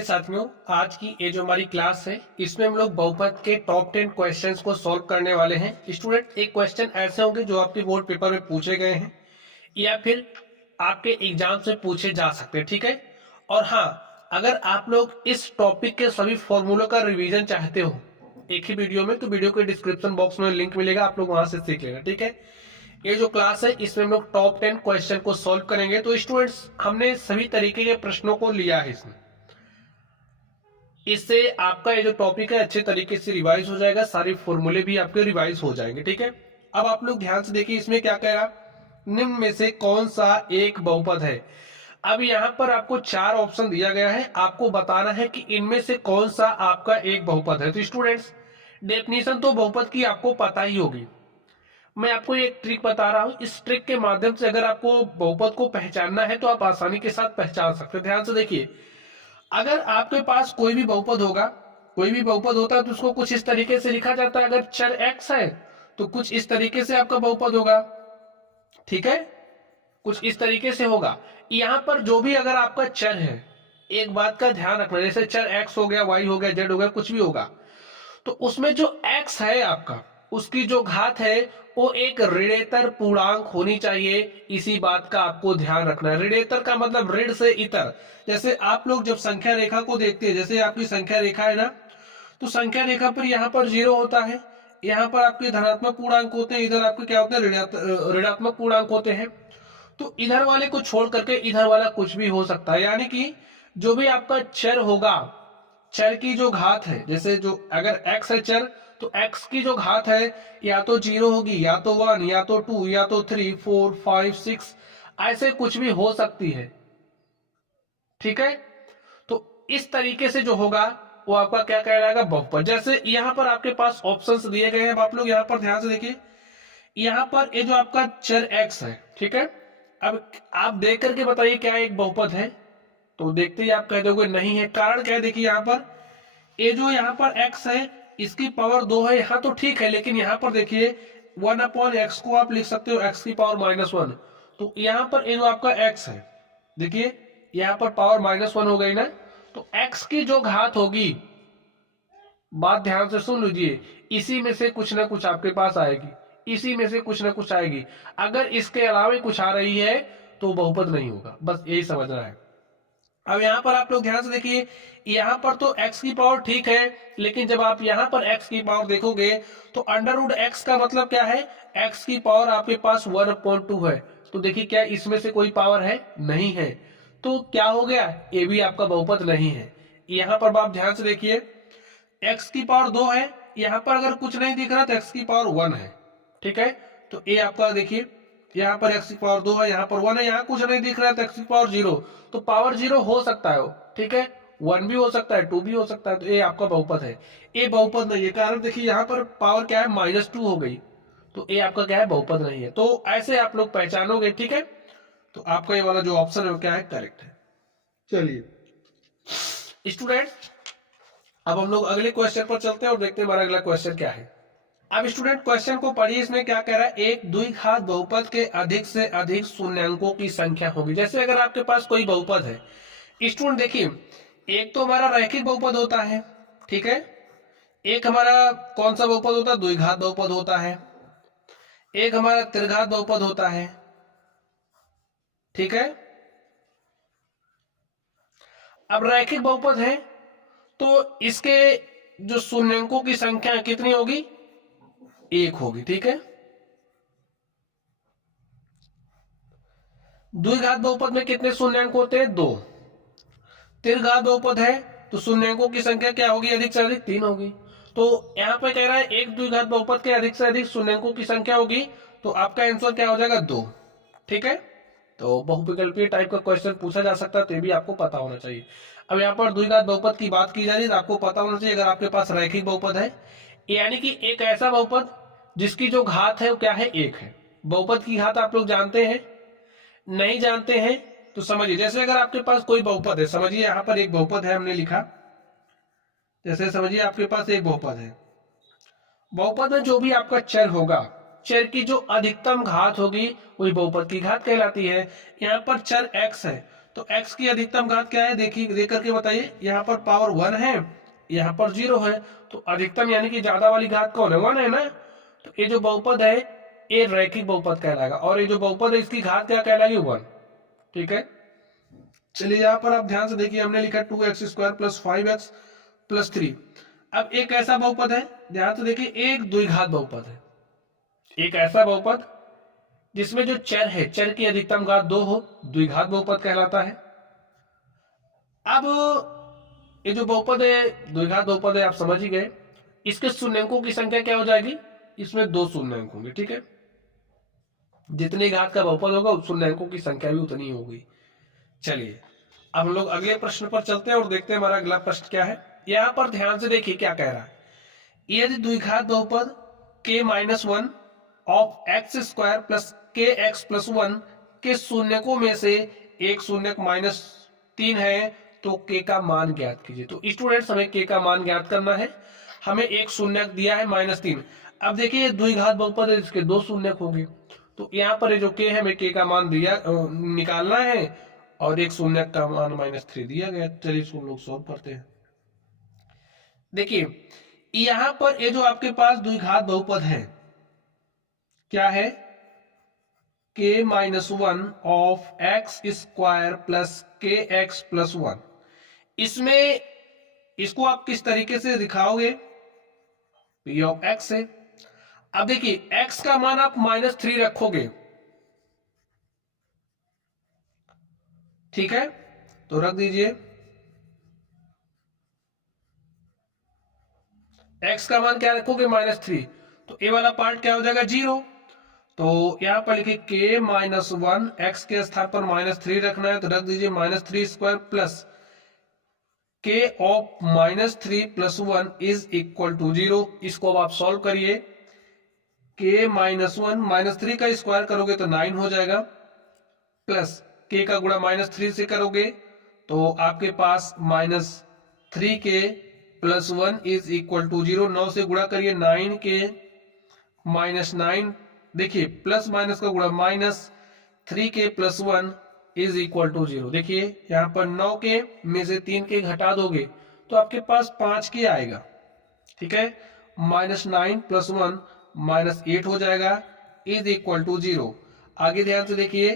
साथियों, आज की ये जो हमारी क्लास है इसमें हम लोग बहुपद के टॉप 10 क्वेश्चंस को सॉल्व करने वाले हैं। स्टूडेंट, एक क्वेश्चन ऐसे होंगे जो आपके बोर्ड पेपर में पूछे गए हैं या फिर आपके एग्जाम से पूछे जा सकते हैं, ठीक है। और हाँ, अगर आप लोग इस टॉपिक के सभी फॉर्मूलों का रिवीजन चाहते हो एक ही वीडियो में, तो वीडियो के डिस्क्रिप्शन बॉक्स में लिंक मिलेगा, आप लोग वहां से सीख लेना, ठीक है। ये जो क्लास है इसमें हम लोग टॉप 10 क्वेश्चन को सॉल्व करेंगे। तो स्टूडेंट्स, हमने सभी तरीके के प्रश्नों को लिया है इसमें, इससे आपका ये जो टॉपिक है अच्छे तरीके से रिवाइज हो जाएगा, सारे फॉर्मूले भी आपके रिवाइज हो जाएंगे, ठीक है। अब आप लोग ध्यान से देखिए, इसमें क्या कह रहा, निम्न में से कौन सा एक बहुपद है। अब यहाँ पर आपको 4 ऑप्शन दिया गया है, आपको बताना है कि इनमें से कौन सा आपका एक बहुपद है। तो स्टूडेंट्स, डेफिनेशन तो बहुपद की आपको पता ही होगी। मैं आपको एक ट्रिक बता रहा हूं, इस ट्रिक के माध्यम से अगर आपको बहुपद को पहचानना है तो आप आसानी के साथ पहचान सकते हैं। ध्यान से देखिए, अगर आपके पास कोई भी बहुपद होगा, कोई भी बहुपद होता है तो उसको कुछ इस तरीके से लिखा जाता है। अगर चर x है तो कुछ इस तरीके से आपका बहुपद होगा, ठीक है, कुछ इस तरीके से होगा। यहां पर जो भी अगर आपका चर है, एक बात का ध्यान रखना, जैसे चर x हो गया, y हो गया, z हो गया, कुछ भी होगा, तो उसमें जो x है आपका, उसकी जो घात है वो एक ऋणेतर पूर्णांक होनी चाहिए। इसी बात का आपको ध्यान रखना है। ऋणेतर का मतलब ऋण से इतर। जैसे आप लोग जब संख्या रेखा को देखते हैं, जैसे आपकी संख्या रेखा है ना, तो संख्या रेखा पर यहाँ पर 0 होता है, यहाँ पर आपके धनात्मक पूर्णांक होते हैं, इधर आपके क्या होते हैं, ऋणात्मक पूर्णांक होते हैं। तो इधर वाले को छोड़ करके इधर वाला कुछ भी हो सकता है, यानी कि जो भी आपका चर होगा, चर की जो घात है, जैसे जो अगर x है चर, तो x की जो घात है या तो 0 होगी, या तो 1, या तो 2, या तो 3, 4, 5, 6, ऐसे कुछ भी हो सकती है, ठीक है। तो इस तरीके से जो होगा वो आपका क्या कहलाएगा, बहुपद। जैसे यहां पर आपके पास ऑप्शंस दिए गए हैं, अब आप लोग यहां पर ध्यान से देखिए, यहां पर ये जो आपका चर x है, ठीक है, अब आप देख करके बताइए क्या एक बहुपद है। तो देखते ही आप कह दोगे नहीं है। कारण क्या है, देखिए यहां पर ये जो यहाँ पर x है इसकी पावर 2 है, यहाँ तो ठीक है, लेकिन यहाँ पर देखिए 1/x को आप लिख सकते हो x की पावर -1। तो यहाँ पर ये जो आपका x है, देखिए यहाँ पर पावर -1 हो गई ना, तो x की जो घात होगी, बात ध्यान से सुन लीजिए, इसी में से कुछ ना कुछ आपके पास आएगी, इसी में से कुछ ना कुछ आएगी। अगर इसके अलावा कुछ आ रही है तो बहुपद नहीं होगा, बस यही समझना है। अब यहाँ पर आप लोग ध्यान से देखिए, यहाँ पर तो x की पावर ठीक है, लेकिन जब आप यहाँ पर x की पावर देखोगे तो √x का मतलब क्या है, x की पावर आपके पास 1/2 है। तो देखिए क्या इसमें से कोई पावर है, नहीं है, तो क्या हो गया, ये भी आपका बहुपद नहीं है। यहाँ पर आप ध्यान से देखिए, x की पावर 2 है, यहाँ पर अगर कुछ नहीं दिख रहा तो x की पावर 1 है, ठीक है। तो ये आपका देखिए, यहाँ पर x की पावर 2 है, यहाँ पर 1 है, यहाँ कुछ नहीं दिख रहा है तो x की पावर 0। तो पावर 0 हो सकता है, ठीक है, 1 भी हो सकता है, 2 भी हो सकता है, तो ये आपका बहुपद है। ये बहुपद नहीं है, कारण देखिए यहाँ पर पावर क्या है, -2 हो गई, तो ये आपका क्या है, बहुपद नहीं है। तो ऐसे आप लोग पहचानोगे, ठीक है। तो आपका ये वाला जो ऑप्शन है वो क्या है, करेक्ट है। चलिए स्टूडेंट, अब हम लोग अगले क्वेश्चन पर चलते हैं और देखते हैं हमारा अगला क्वेश्चन क्या है। अब स्टूडेंट क्वेश्चन को पढ़िए, इसमें क्या कह रहा है, एक द्विघात बहुपद के अधिक से अधिक शून्यंकों की संख्या होगी। जैसे अगर आपके पास कोई बहुपद है, स्टूडेंट देखिए, एक तो हमारा रैखिक बहुपद होता है, ठीक है, एक हमारा कौन सा बहुपद होता है, द्विघात बहुपद होता है, एक हमारा त्रिघात बहुपद होता है, ठीक है। अब रैखिक बहुपद है तो इसके जो शून्यंकों की संख्या कितनी होगी, 1 होगी, ठीक है। द्विघात बहुपद में कितने शून्यंक होते हैं, 2। त्रिघात बहुपद है तो शून्यंकों की संख्या क्या होगी, अधिक से अधिक 3 होगी। तो यहाँ पे कह रहा है एक द्विघात बहुपद के अधिक से अधिक शून्यंकों की संख्या होगी, तो आपका आंसर क्या हो जाएगा, 2, ठीक है। तो बहुविकल्पीय टाइप का क्वेश्चन पूछा जा सकता है, तो ये भी आपको पता होना चाहिए। अब यहाँ पर द्विघात बहुपद की बात की जा रही है, तो आपको पता होना चाहिए अगर आपके पास रैखिक बहुपद है, यानी कि एक ऐसा बहुपद जिसकी जो घात है वो क्या है, 1 है। बहुपद की घात आप लोग जानते हैं, नहीं जानते हैं तो समझिए, जैसे अगर आपके पास कोई बहुपद है, समझिए यहाँ पर एक बहुपद है, हमने लिखा, जैसे समझिए आपके पास एक बहुपद है, बहुपद में जो भी आपका चर होगा, चर की जो अधिकतम घात होगी वही बहुपद की घात कहलाती है। यहाँ पर चर x है तो x की अधिकतम घात क्या है देखिए, देख करके बताइए। यहाँ पर पावर 1 है, यहाँ पर 0 है, तो अधिकतम यानी कि ज्यादा वाली घात कौन है, 1 है ना। तो ये जो बहुपद है ये रैखिक बहुपद कहलाएगा, और ये जो बहुपद है इसकी घात क्या कहलाएगी, 1। ठीक है, चलिए यहाँ पर आप ध्यान से देखिए, हमने लिखा 2x² + 5x + 3। अब एक ऐसा बहुपद है, ध्यान से देखिए, एक द्विघात बहुपद है, एक ऐसा बहुपद जिसमें जो चर है, चर की अधिकतम घात 2 हो, द्विघात बहुपद कहलाता है। अब ये जो बहुपद है, द्विघात बहुपद है, आप समझ ही गए। इसके शून्यंकों की संख्या क्या हो जाएगी, इसमें 2 शून्यंक होंगे। ठीक है, जितनी घात का बहुपद होगा उस शून्यंकों की संख्या भी उतनी होगी। चलिए अब हम लोग अगले प्रश्न पर चलते हैं और देखते हैं हमारा अगला प्रश्न क्या है। यहां पर ध्यान से देखिए क्या कह रहा है, यदि द्विघात बहुपद k-1 ऑफ x² + kx + 1 के शून्यकों में से एक शून्यक -3 है तो k का मान ज्ञात कीजिए। तो स्टूडेंट्स हमें k का मान ज्ञात करना है, हमें एक शून्यक दिया है -3। अब देखिए द्विघात बहुपद है, इसके 2 शून्यक होंगे, तो यहाँ पर जो k है हमें k का मान दिया निकालना है, और एक शून्यक का मान -3 दिया गया। चलिए इसको लोग सॉल्व करते हैं। देखिए यहां पर ये जो आपके पास द्विघात बहुपद है क्या है, k-1 ऑफ x² + kx + 1। इसमें इसको आप किस तरीके से दिखाओगे, p ऑफ x है। अब देखिए x का मान आप -3 रखोगे, ठीक है, तो रख दीजिए। x का मान क्या रखोगे, -3, तो a वाला पार्ट क्या हो जाएगा, 0। तो यहां पर लिखिए k-1, x के स्थान पर -3 रखना है, तो रख दीजिए -3² प्लस k ऑफ -3 + 1 = 0। इसको अब आप सॉल्व करिए, k-1 -3 का स्क्वायर करोगे तो 9 हो जाएगा, प्लस k का गुणा -3 से करोगे तो आपके पास -3k + 1 = 0। 9 से गुणा करिए, 9k -9, देखिए प्लस माइनस का गुणा, -3k + 1 = 0। देखिए यहाँ पर 9k में से 3k घटा दोगे तो आपके पास 5k आएगा। ठीक है, -9 + 1 -8 हो जाएगा, = 0। आगे ध्यान से देखिए,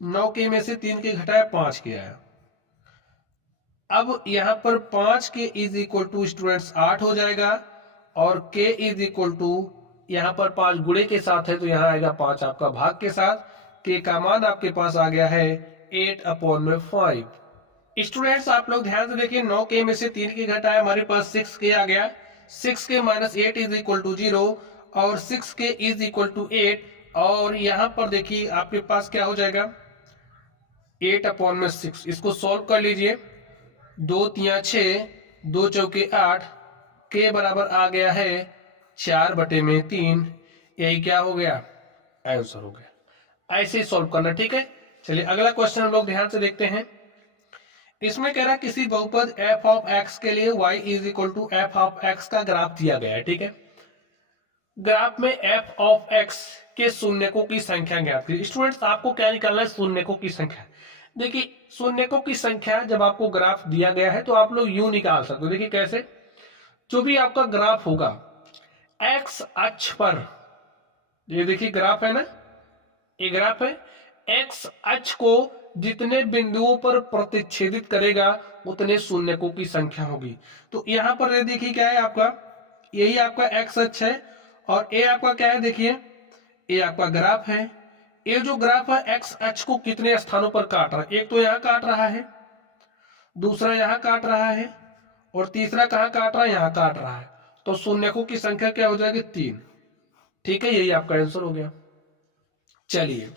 9k में से 3k घटाया, 5k आया। अब यहां पर 5k = स्टूडेंट्स 8 हो जाएगा, और k = यहां पर 5 गुणे के साथ है तो यहां आएगा 5 आपका भाग के साथ। k का मान आपके पास आ गया है 8/5। स्टूडेंट्स आप लोग ध्यान से देखिए, 9k में से 3k घटाया, हमारे पास 6k आ गया। 6k - 8 = 0, और 6k = 8, और यहां पर देखिए आपके पास क्या हो जाएगा, 8/6। इसको सॉल्व कर लीजिए, 2 × 6, 2 × 8, k बराबर आ गया है 4/3। यही क्या हो गया, आंसर हो गया। ऐसे ही सॉल्व करना, ठीक है। चलिए अगला क्वेश्चन हम लोग ध्यान से देखते हैं। इसमें कह रहा है किसी बहुपद f ऑफ x के लिए y = f ऑफ x का ग्राफ दिया गया है। ठीक है, ग्राफ में f ऑफ x के शून्यकों की संख्या ज्ञात कीजिए। स्टूडेंट्स आपको क्या निकालना है, शून्यकों की संख्या। देखिए शून्यकों की संख्या जब आपको ग्राफ दिया गया है तो आप लोग यूं निकाल सकते हो। देखिए कैसे, जो भी आपका ग्राफ होगा x अक्ष पर, ये देखिए ग्राफ है ना, ये ग्राफ है, x अक्ष को जितने बिंदुओं पर प्रतिच्छेदित करेगा उतने शून्यकों की संख्या होगी। तो यहां पर ये देखिए क्या है आपका, यही आपका x अक्ष है, और ये आपका क्या है, देखिए ये आपका ग्राफ है। ये जो ग्राफ है x अक्ष को कितने स्थानों पर काट रहा है, एक तो यहां काट रहा है, दूसरा यहां काट रहा है, और तीसरा कहां काट रहा है, यहां काट रहा है। तो शून्यकों की संख्या क्या हो जाएगी, 3। ठीक है, यही आपका आंसर हो गया। चलिए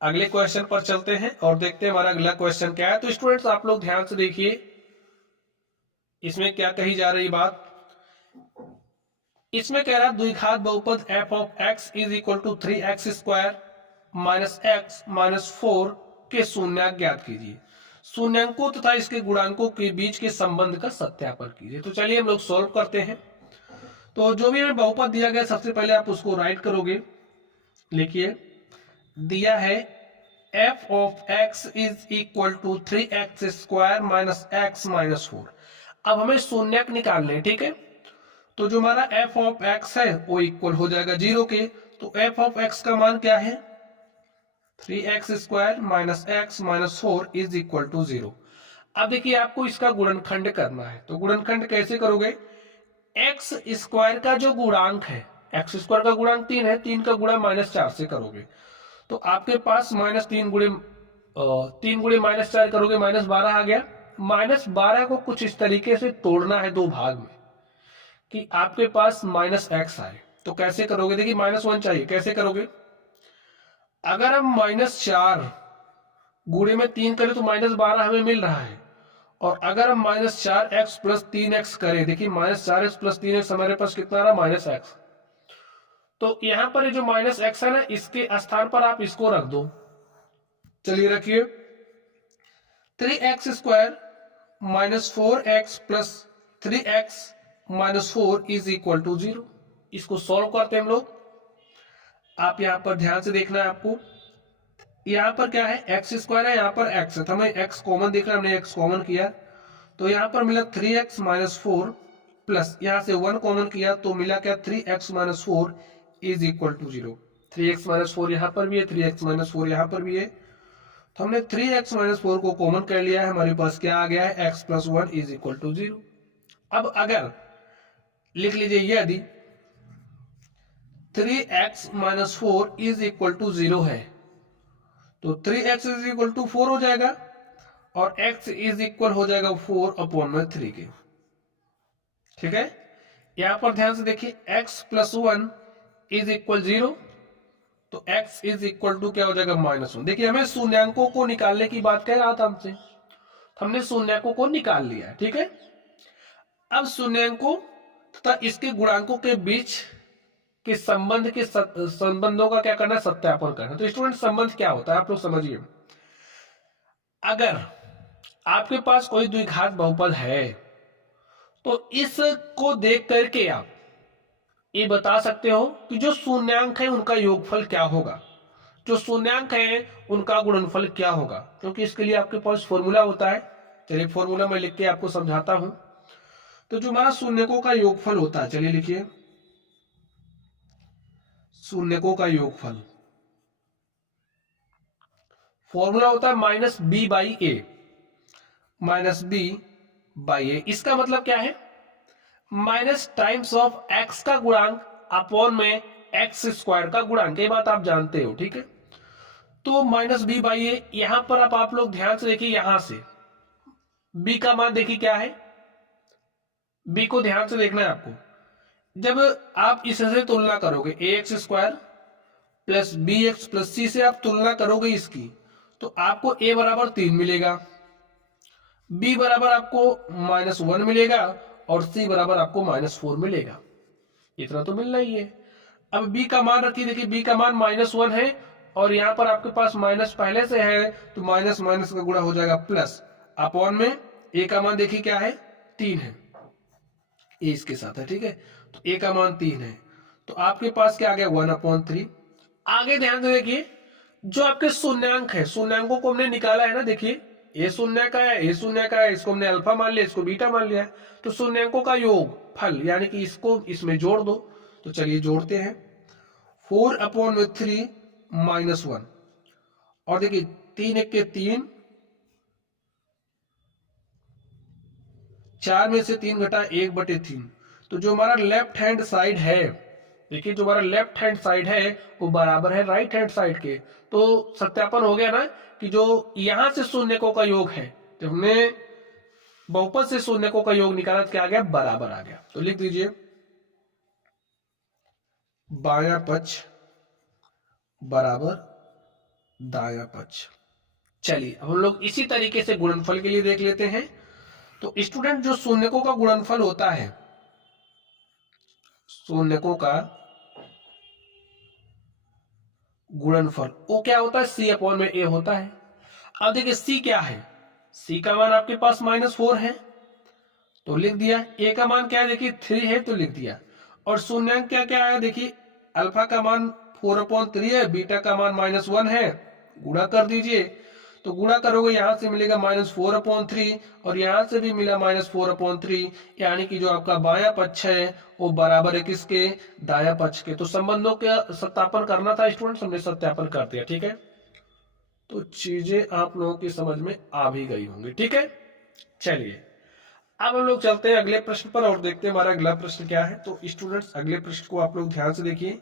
अगले क्वेश्चन पर चलते हैं और देखते हैं हमारा अगला क्वेश्चन क्या है। तो स्टूडेंट्स आप लोग ध्यान से देखिए, इसमें क्या कही जा रही बात। इसमें कह रहा है द्विघात बहुपद f of x = 3x² - x - 4 के शून्यक ज्ञात कीजिए। शून्यंकों तथा इसके गुणांकों के बीच के संबंध का सत्यापन कीजिए। तो चलिए हम लोग सॉल्व करते हैं। तो जो भी हमें बहुपद दिया गया सबसे पहले आप उसको राइट करोगे। लिखिए, दिया है F of X is equal to 3x square minus X minus 4। अब हमें शून्यक निकालने हैं, ठीक है। तो जो हमारा एफ ऑफ एक्स है वो इक्वल हो जाएगा 0 के। तो एफ ऑफ एक्स का मान क्या है, 3x square minus X minus 4 is equal to 0। अब देखिए आपको इसका गुणनखंड करना है, तो गुणनखंड कैसे करोगे, एक्स स्क्वायर का जो गुणांक है, एक्स स्क्वायर का गुणांक 3 है, 3 का गुणा -4 से करोगे तो आपके पास -3 गुणे 3 गुणे -4 करोगे -12 आ गया। -12 को कुछ इस तरीके से तोड़ना है दो भाग में कि आपके पास -x आए। तो कैसे करोगे, देखिए -1 चाहिए, कैसे करोगे, अगर हम -4 गुणे में 3 करें तो -12 हमें मिल रहा है, और अगर हम -4x प्लस 3x करें, देखिए -4x प्लस 3x हमारे पास कितना रहा, -x। तो यहां पर ये जो -x है ना, इसके स्थान पर आप इसको रख दो। चलिए रखिए, 3x square minus 4x plus 3x minus 4 is equal to 0। इसको सॉल्व करते हैं हम लोग। आप यहां पर ध्यान से देखना है आपको, यहां पर क्या है, एक्स स्क्वायर है, यहां पर x है, तो हमें x कॉमन दिख रहा है, हमने x कॉमन किया तो यहां पर मिला 3x माइनस 4 प्लस यहां से 1 कॉमन किया तो मिला क्या, 3x minus 4 is equal to 0। 3x minus 4 यहां पर भी है, 3x माइनस 4 यहां पर भी है, तो हमने 3x माइनस 4 को कॉमन कर लिया है, हमारे पास क्या आ गया है, x plus 1 is equal to 0। अब अगर लिख लीजिए, यदि 3x minus 4 is equal to 0 है तो 3x इज इक्वल टू 4 हो जाएगा और x इज इक्वल हो जाएगा 4 अपॉन में 3 के, ठीक है। यहां पर ध्यान से देखिए, x प्लस 1 इज इक्वल 0 तो x इज इक्वल टू क्या हो जाएगा, -1। देखिए हमें शून्यांकों को निकालने की बात कह रहा था हमसे, हमने शून्यांकों को निकाल लिया है, ठीक है। अब शून्यांकों तथा इसके गुणांकों के बीच के संबंध के संबंधों का क्या करना है, सत्यापन करना। तो स्टूडेंट संबंध क्या होता है आप लोग समझिए, अगर आपके पास कोई द्विघात बहुपद है तो इसको देख करके आप ये बता सकते हो कि जो शून्यांक है उनका योगफल क्या होगा, जो शून्यांक है उनका गुणनफल क्या होगा, क्योंकि इसके लिए आपके पास फॉर्मूला होता है। चलिए फॉर्मूला मैं लिख के आपको समझाता हूं। तो जो हमारा शून्यकों का योगफल होता है, चलिए लिखिए, शून्यकों का योगफल फॉर्मूला होता है -b बाई ए, -b/a। इसका मतलब क्या है, माइनस टाइम्स ऑफ x का गुणांक अपॉन में x स्क्वायर का गुणांक, ये बात आप जानते हो, ठीक है। तो -b/a, यहां पर आप लोग ध्यान से देखिए, यहां से b का मान देखिए क्या है, b को ध्यान से देखना है आपको। जब आप इससे तुलना करोगे ax square plus bx plus c से आप तुलना करोगे इसकी, तो आपको a बराबर 3 मिलेगा, b बराबर आपको -1 मिलेगा और c बराबर आपको -4 मिलेगा। इतना तो मिलना ही है। अब b का मान रखिए, देखिए b का मान -1 है और यहां पर आपके पास माइनस पहले से है तो माइनस माइनस का गुणा हो जाएगा प्लस, अपॉन में a का मान देखिए क्या है, 3 है, a इसके साथ है, ठीक है। तो a का मान 3 है तो आपके पास क्या आ गया, 1/3। आगे ध्यान से देखिए, जो आपके शून्यांक है, शून्यांकों को हमने निकाला है ना, देखिए ये शून्य का है, ये शून्य का है, इसको हमने अल्फा मान लिया, इसको बीटा मान लिया है। तो शून्यांकों का योग फल यानी कि इसको इसमें जोड़ दो। तो चलिए जोड़ते हैं, 4/3 -1 और देखिए 3 1 के 3, 4 में से 3 घटा 1/3। तो जो हमारा लेफ्ट हैंड साइड है, देखिए जो हमारा लेफ्ट हैंड साइड है वो बराबर है राइट हैंड साइड के। तो सत्यापन हो गया ना कि जो यहां से शून्यकों का योग है, तो हमने बहुपद से शून्यकों का योग निकाला तो क्या आ गया, बराबर आ गया। तो लिख दीजिए, बायां पक्ष बराबर दायां पक्ष। चलिए हम लोग इसी तरीके से गुणनफल के लिए देख लेते हैं। तो स्टूडेंट जो शून्यकों का गुणनफल होता है, शून्यकों का गुणनफल वो क्या होता है, c/a होता है। अब देखिए c क्या है, c का मान आपके पास -4 है तो लिख दिया, a का मान क्या है, देखिए 3 है तो लिख दिया, और शून्यांक क्या क्या है, देखिए अल्फा का मान 4/3 है, बीटा का मान -1 है गुणा कर दीजिए। तो गुणा करोगे यहां से मिलेगा -4/3 और यहां से भी मिला -4/3, यानी कि जो आपका बायां पक्ष है वो बराबर है किसके, दायां पक्ष के। तो संबंधों का सत्यापन करना था स्टूडेंट्स, हमने सत्यापन कर दिया। ठीक है, तो चीजें आप लोगों की समझ में आ भी गई होंगी। ठीक है, चलिए अब हम लोग चलते हैं अगले प्रश्न पर और देखते हैं हमारा अगला प्रश्न क्या है। तो स्टूडेंट्स अगले प्रश्न को आप लोग ध्यान से देखिए।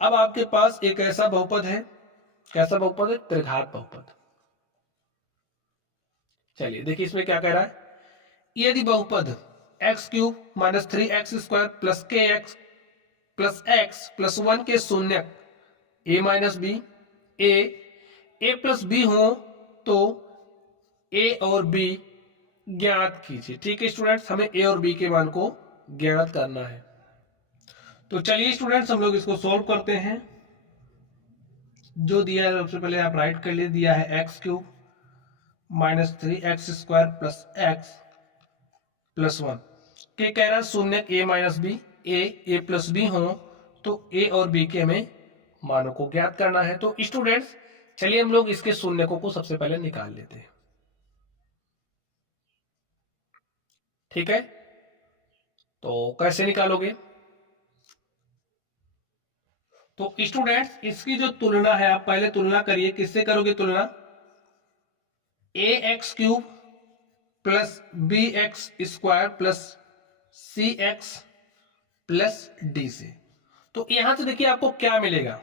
अब आपके पास एक ऐसा बहुपद है, कैसा बहुपद है, त्रिघात बहुपद। चलिए देखिए इसमें क्या कह रहा है, यदि बहुपद x³ - 3x² + kx + x + 1 के शून्यक a - b, a + b हो तो a और b ज्ञात कीजिए। ठीक है स्टूडेंट्स, हमें a और b के मान को ज्ञात करना है। तो चलिए स्टूडेंट्स हम लोग इसको सॉल्व करते हैं। जो दिया है सबसे पहले आप राइट कर लिए, दिया है x³ - 3x² + x + 1 के कह रहा है शून्यक a - b, a + b हो तो a और b के हमें मानों को ज्ञात करना है। तो स्टूडेंट्स चलिए हम लोग इसके शून्यकों को सबसे पहले निकाल लेते हैं। ठीक है, तो कैसे निकालोगे, तो स्टूडेंट्स इसकी जो तुलना है आप पहले तुलना करिए, किससे करोगे तुलना, ax³ + bx² + cx + d से। तो यहां से देखिए आपको क्या मिलेगा,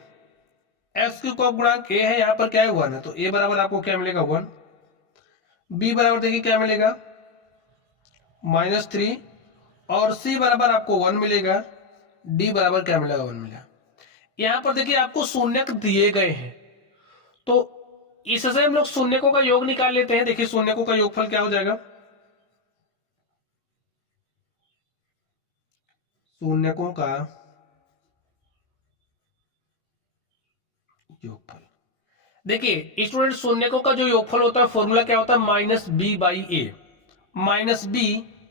x³ का गुणांक a है, यहां पर क्या है 1 है, तो a बराबर आपको क्या मिलेगा 1, b बराबर देखिए क्या मिलेगा -3 और c बराबर आपको 1 मिलेगा, d बराबर क्या मिलेगा 1 मिलेगा। यहां पर देखिए आपको शून्यक दिए गए हैं, तो इससे हम लोग शून्यकों का योग निकाल लेते हैं। देखिए शून्यकों का योगफल क्या हो जाएगा, शून्यकों का योगफल, देखिए स्टूडेंट शून्यकों का जो योगफल होता है फॉर्मूला क्या होता है, -b/a,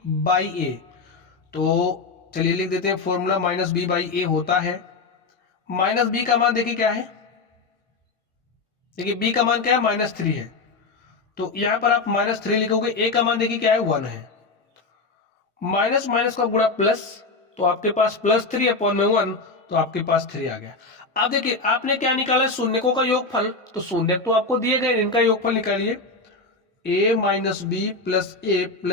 -b/a। तो चलिए लिख देते हैं फॉर्मूला -b/a होता है, -b का मान देखिए क्या है, देखिए b का मान क्या है -3 है, तो यहां पर आप -3 लिखोगे, a का मान देखिए क्या है 1 है, माइनस माइनस का गुणा प्लस, तो आपके पास +3/1, तो आपके पास 3 आ गया। अब देखिए आपने क्या निकाला, शून्यकों का योगफल, तो शून्यक तो आपको दिए गए, इनका योगफल निकालिए, a - b + a + b,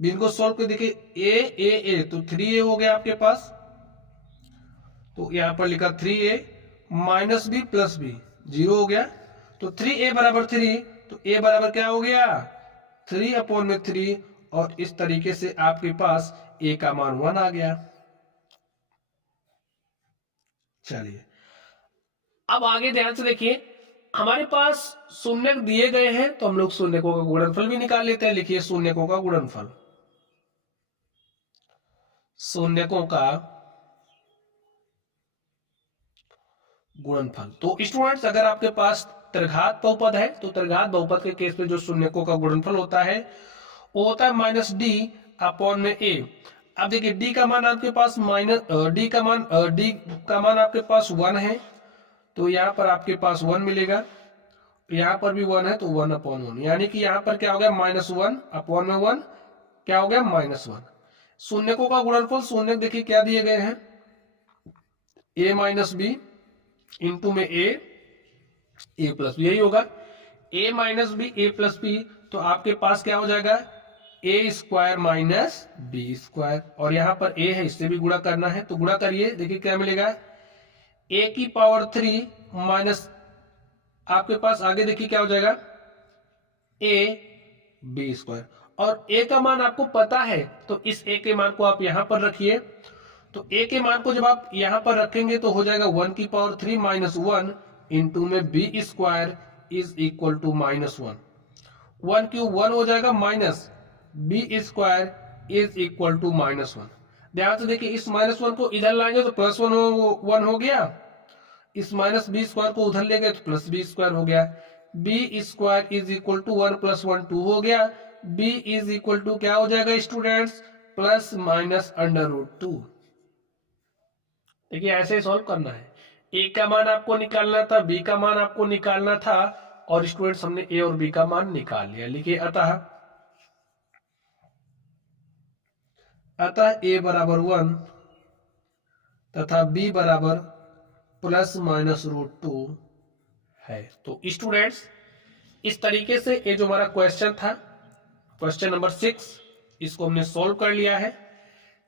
इनको सॉल्व कर देखिए a तो 3a हो गया आपके पास, तो यहां पर लिखा 3a -b + b 0 हो गया, तो 3a बराबर 3, तो a बराबर क्या हो गया 3/3, और इस तरीके से आपके पास a का मान 1 आ गया। चलिए अब आगे ध्यान से देखिए, हमारे पास शून्यक दिए गए हैं, तो हम लोग शून्यकों का गुणनफल भी निकाल लेते हैं। लिखिए शून्यकों का गुणनफल, शून्यकों का गुणनफल। तो स्टूडेंट्स अगर आपके पास त्रिघात बहुपद है, तो त्रिघात बहुपद के केस में जो शून्यकों का गुणनफल होता है वो होता है -d/a। अब देखिए d का मान आपके पास d का मान आपके पास 1 है, तो यहाँ पर आपके पास 1 मिलेगा, यहाँ पर भी 1 है, तो 1/1, यानी कि यहाँ पर क्या हो गया -1/1, क्या हो गया -1। शून्यकों का गुणनफल, शून्यक देखिए क्या दिए गए हैं, a - b इंटू में a + b, यही होगा a - b a + b, तो आपके पास क्या हो जाएगा a² - b², और यहां पर a है, इससे भी गुणा करना है, तो गुणा करिए, देखिए क्या मिलेगा a³ माइनस, आपके पास आगे देखिए क्या हो जाएगा ab², और a का मान आपको पता है, तो इस a के मान को आप यहां पर रखिए, तो a के मान को जब आप यहां पर रखेंगे तो हो जाएगा 1³ - 1 इंटू में b² इज इक्वल टू -1, 1³ 1 हो जाएगा, minus b² is equal to -1। ध्यान से देखिए इस -1 को इधर लाएंगे तो +1 हो गया, इस -b² को उधर ले गए तो +b² हो गया, b² इज इक्वल टू 1 + 1 2 हो गया, b इज इक्वल टू क्या हो जाएगा स्टूडेंट्स ±√2। देखिए ऐसे ही सॉल्व करना है, ए का मान आपको निकालना था, बी का मान आपको निकालना था, और स्टूडेंट्स हमने ए और बी का मान निकाल लिया। लिखिए अतः ए बराबर 1 तथा बी बराबर ±√2 है। तो स्टूडेंट्स इस तरीके से ये जो हमारा क्वेश्चन था, क्वेश्चन नंबर 6, इसको हमने सॉल्व कर लिया है।